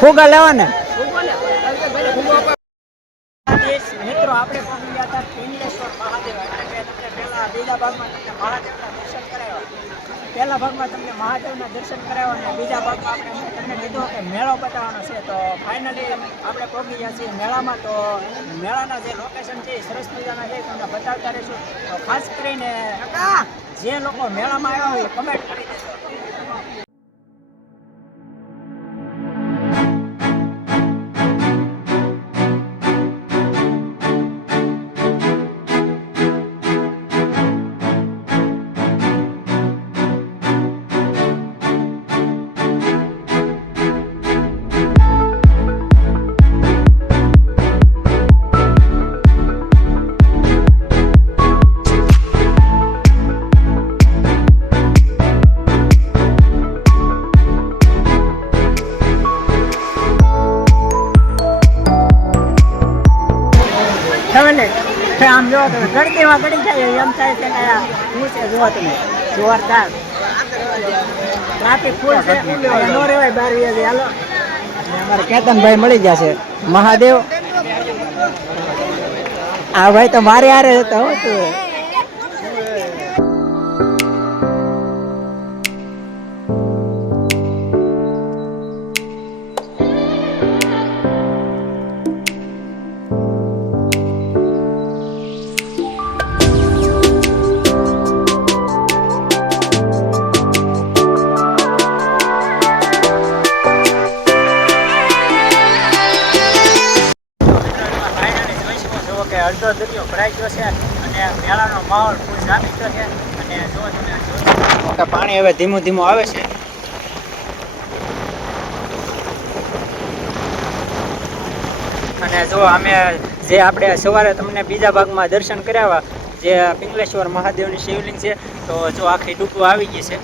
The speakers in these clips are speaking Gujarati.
ફુગા લેવાને મિત્રો આપણે પહોંચી ગયા હતા પિંગલેશ્વર મહાદેવ એટલે કે તમને પહેલા બીજા ભાગમાં તમને મહાદેવના દર્શન કરાવ્યા પહેલા ભાગમાં તમને મહાદેવના દર્શન કરાવ્યા અને બીજા ભાગમાં આપણે તમને કીધું કે મેળો બતાવવાનો છે તો ફાઇનલી આપણે પહોંચી ગયા છીએ મેળામાં તો મેળાના જે લોકેશન છે એ સરસ મજાના છે તમને બતાવતા રહીશું તો ખાસ કરીને જે લોકો મેળામાં આવ્યા હોય કમેન્ટ કરી દેજો આમ જો તમે ગળકીમાં ગળી જાય એમ થાય છે કે શું છે જુઓ તમે જોરદાર ટ્રાફિક ફૂલ છે નો રેવાય 12 વાગે હાલો અમારે કેતનભાઈ મળી ગયા છે મહાદેવ આ ભાઈ તો મારે હારે હતા હો તું અડધો દરિયો ભરાઈ ગયો છે અને મેળાનો માહોલ ફૂલ જામી ગયો છે અને જો તમે પાણી હવે ધીમું ધીમું આવે છે અને જો અમે જે આપણે સવારે તમને બીજા ભાગમાં દર્શન કરાવ્યા જે પિંગલેશ્વર મહાદેવની શિવલિંગ છે તો જો આખી ડૂબો આવી ગઈ છે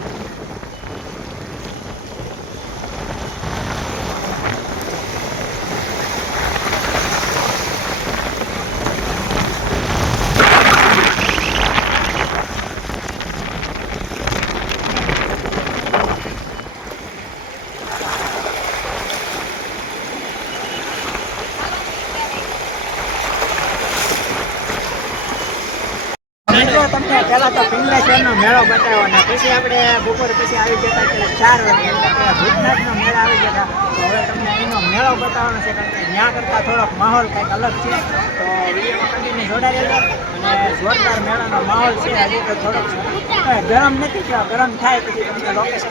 તમને પહેલા તો પિંગલેશ્વરનો મેળો બતાવ્યો અને પછી આપણે બપોર પછી આવી જતા એટલે 4 વાગે એટલે ભૂતનાથનો મેળો આવી જતા તો હવે તમને એનો મેળો બતાવવાનો છે કારણ કે ત્યાં કરતાં થોડોક માહોલ કંઈક અલગ છે તો વિડીયોમાં કન્ટિન્યુ જોડાઈ રહેજો અને જોરદાર મેળાનો માહોલ છે હજી તો થોડોક ગરમ નથી થયો ગરમ થાય પછી તમને લોકેશન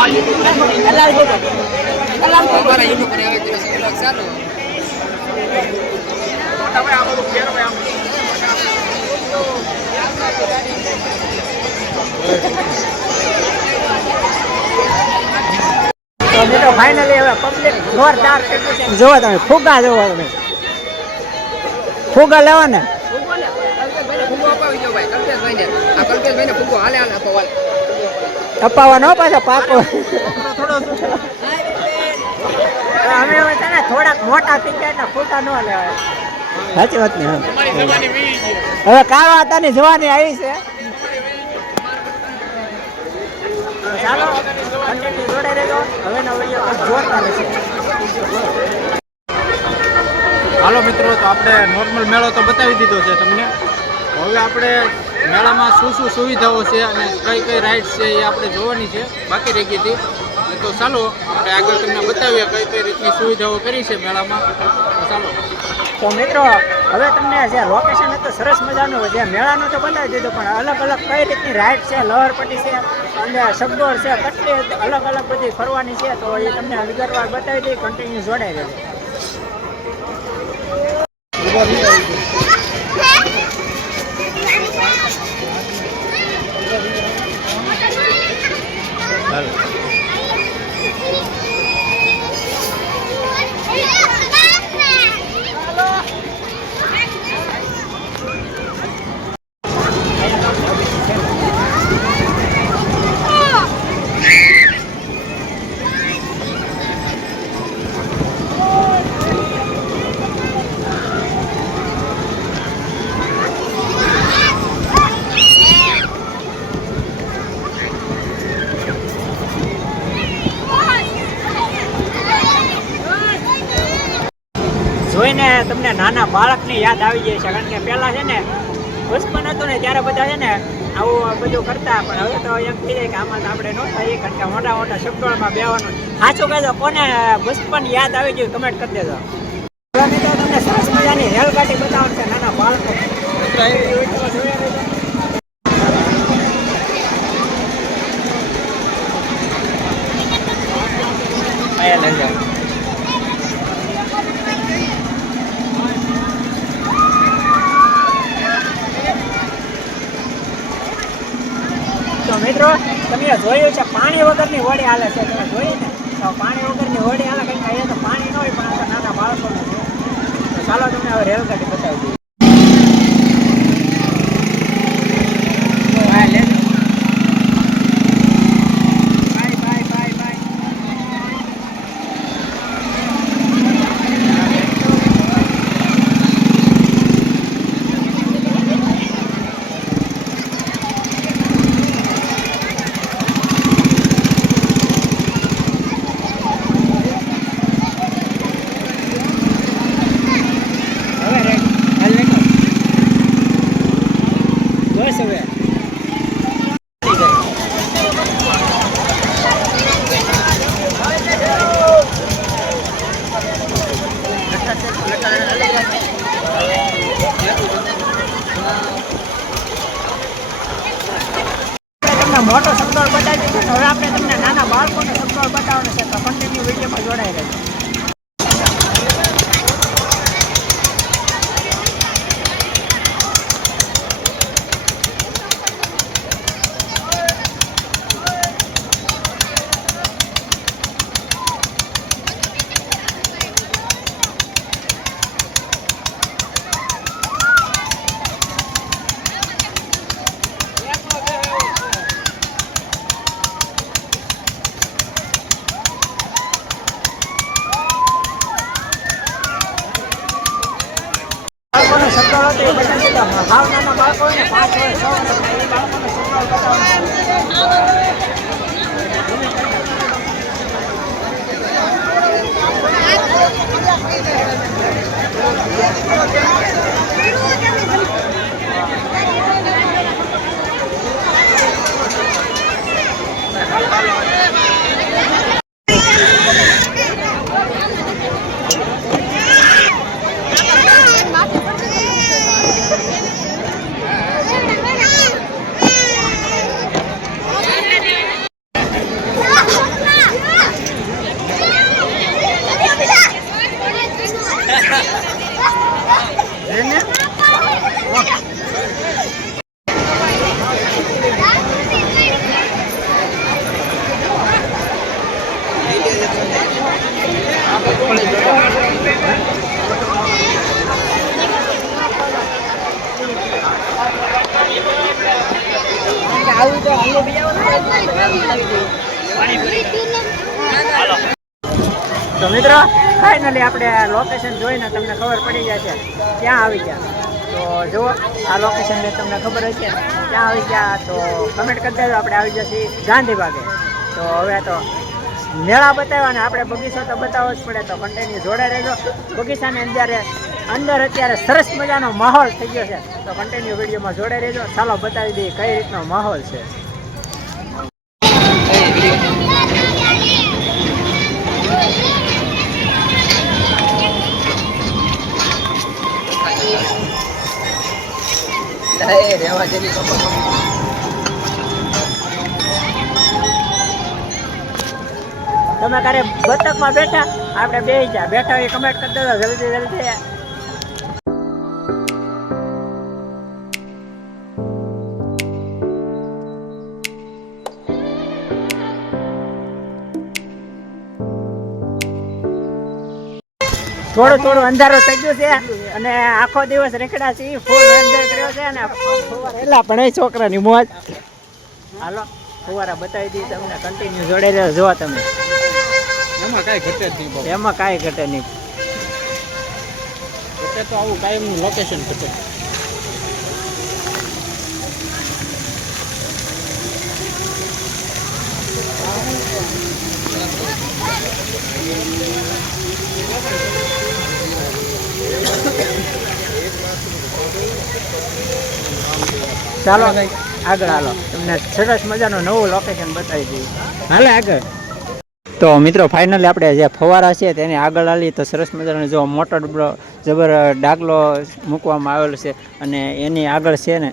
અમારા યુટ્યુબ પર આવે તો વ્લોગ ચાલુ. તો મિત્રો ફાઇનલી હવે પબ્લિક જોરદાર થઈ ગયું છે. જોવો તમે ફુગા જોવો તમે ફુગા લેવા ને ફૂગો અપાવી દો ભાઈ કલ્પેશભાઈને. આ કલ્પેશભાઈને ફૂગો હાલે હાલે અપાવવા. અપાવવાનો પાછો પાકો અમે હવે છે ને થોડાક મોટા થઈ ગયા એટલે ફૂટા ન લેવાય. સાચી વાત ને હવે કાળવા તાની જવાની આવી છે. ચાલો કન્ટેન્ટ જોડે રહેજો. હવેનો વિડીયો જોરદાર રહેશે. હાલો મિત્રો, તો આપણે નોર્મલ મેળો તો બતાવી દીધો છે તમને. હવે આપણે મેળામાં શું શું સુવિધાઓ છે અને કઈ કઈ રાઇડ્સ છે એ આપણે જોવાની છે, બાકી રહી ગઈ હતી. તો ચાલો આપણે આગળ તમને બતાવીએ કઈ કઈ રીતની સુવિધાઓ કરી છે મેળામાં. તો ચાલો. તો મિત્રો હવે તમને જે લોકેશન હતું સરસ મજાનું, જે મેળાનું તો બતાવી દીધું, પણ અલગ અલગ કઈ રીતની રાઇડ છે, લહરપટ્ટી છે અને સગડોળ છે, કેટલી અલગ અલગ બધી ફરવાની છે, તો એ તમને વિગતવાર બતાવી દઈ. કન્ટિન્યુ જોડાઈ રહેજો. જોઈને તમને નાના બાળકની યાદ આવી જાય છે, કારણ કે પહેલાં છે ને બચપન હતું ને ત્યારે બધા છે ને આવું બધું કરતા, પણ હવે તો એમ થઈ જાય કે આમાં તો આપણે ન થાય, કારણ કે મોટા મોટા શબ્દોમાં બેવાનું. સાચું કહેજો, કોને બચપન યાદ આવી ગયું કમેન્ટ કરી દેજો. હવે મિત્રો તમને સરસ મજાની રેલગાડી બતાવવાનું છે નાના બાળકો. લઈ જાઓ. તો મિત્રો તમે જોયું છે પાણી વગરની હોડી હાલે છે. તમે જોઈ ને તો પાણી વગરની હોડી હાલે, કંઈક અહીંયા તો પાણી ન હોય, પણ આ તો નાના બાળકોનું છે. તો ચાલો તમને હવે રેલગાડી બતાવી દઈએ. મોટો સગડોળ બતાવી દીધો. હવે આપણે તમને નાના બાળકોને સગડોળ બતાવવાનો છે, તો કન્ટિન્યુ વિડીયોમાં જોડાઈ રહેજો. બાળકોનો સગડોળ હતો એ બતાવી દીધો. હાવ નાના બાળકો હોય ને 5 વર્ષ 6 વર્ષ એ બાળકોનો સગડોળ બતાવવાનો. તો મિત્રો ફાઇનલી આપણે લોકેશન જોઈને તમને ખબર પડી જાય છે ક્યાં આવી ગયા. તો જુઓ આ લોકેશનને તમને ખબર હશે ક્યાં આવી ગયા, તો કમેન્ટ કરી દેજો. આપણે આવી જશે ગાંધીબાગે. તો હવે તો મેળા બતાવ્યા ને આપણે બગીચો તો બતાવવો જ પડે, તો કન્ટિન્યુ જોડાઈ રહેજો. બગીચાની અંદર અત્યારે સરસ મજાનો માહોલ થઈ ગયો છે, તો કન્ટિન્યુ વિડીયોમાં જોડાઈ રહેજો. ચાલો બતાવી દઈએ કઈ રીતનો માહોલ છે. રહેવા જેવી તમે ક્યારે બતકમાં બેઠા, આપણે બે બેઠા હોય કમેન્ટ કરી દેજો જલ્દી જલ્દી. થોડું અંધારું થઈ ગયું છે અને આખો દિવસ રેખડા છે ફૂલ એન્જોય કર્યો છે અને એલા પણ એ છોકરાની મોજ. હાલો ફુવારા બતાવી દઈએ તમને, કન્ટિન્યુ જોડે રહ્યો. જો તમે એમાં કાંઈ ઘટે જ નહીં બાપુ. એમાં કાંઈ ઘટે નહીં. ઘટે તો આવું કાયમનું લોકેશન ઘટે. ચાલો આગળ હાલો, તમને સરસ મજાનું નવું લોકેશન બતાવી દઈએ. હાલે આગળ. તો મિત્રો ફાઇનલી આપણે જે ફવારા છે તેની આગળ હાલી તો સરસ મજાનો જો મોટો જબર ડાગલો મૂકવામાં આવેલો છે અને એની આગળ છે ને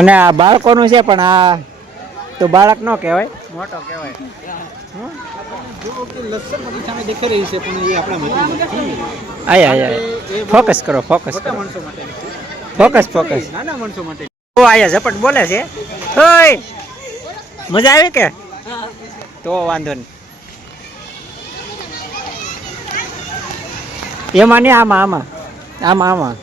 અને આ બાળકોનું છે, પણ આ તો બાળક ન કહેવાય, મોટો કહેવાય. દેખાઈ રહી છે પણ એ આપણા આયા ફોકસ કરો, ફોકસ કરો, માણસો માટે, ફોકસ. નાના માણસો માટે. ઓ આયા ઝપટ બોલે છે. ઓય મજા આવી કે? તો વાંધો નહીં. એમાં નહીં, આમાં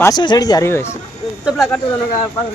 પાછો ચડી જા રિવેશ. તબલા કાઢો પાછો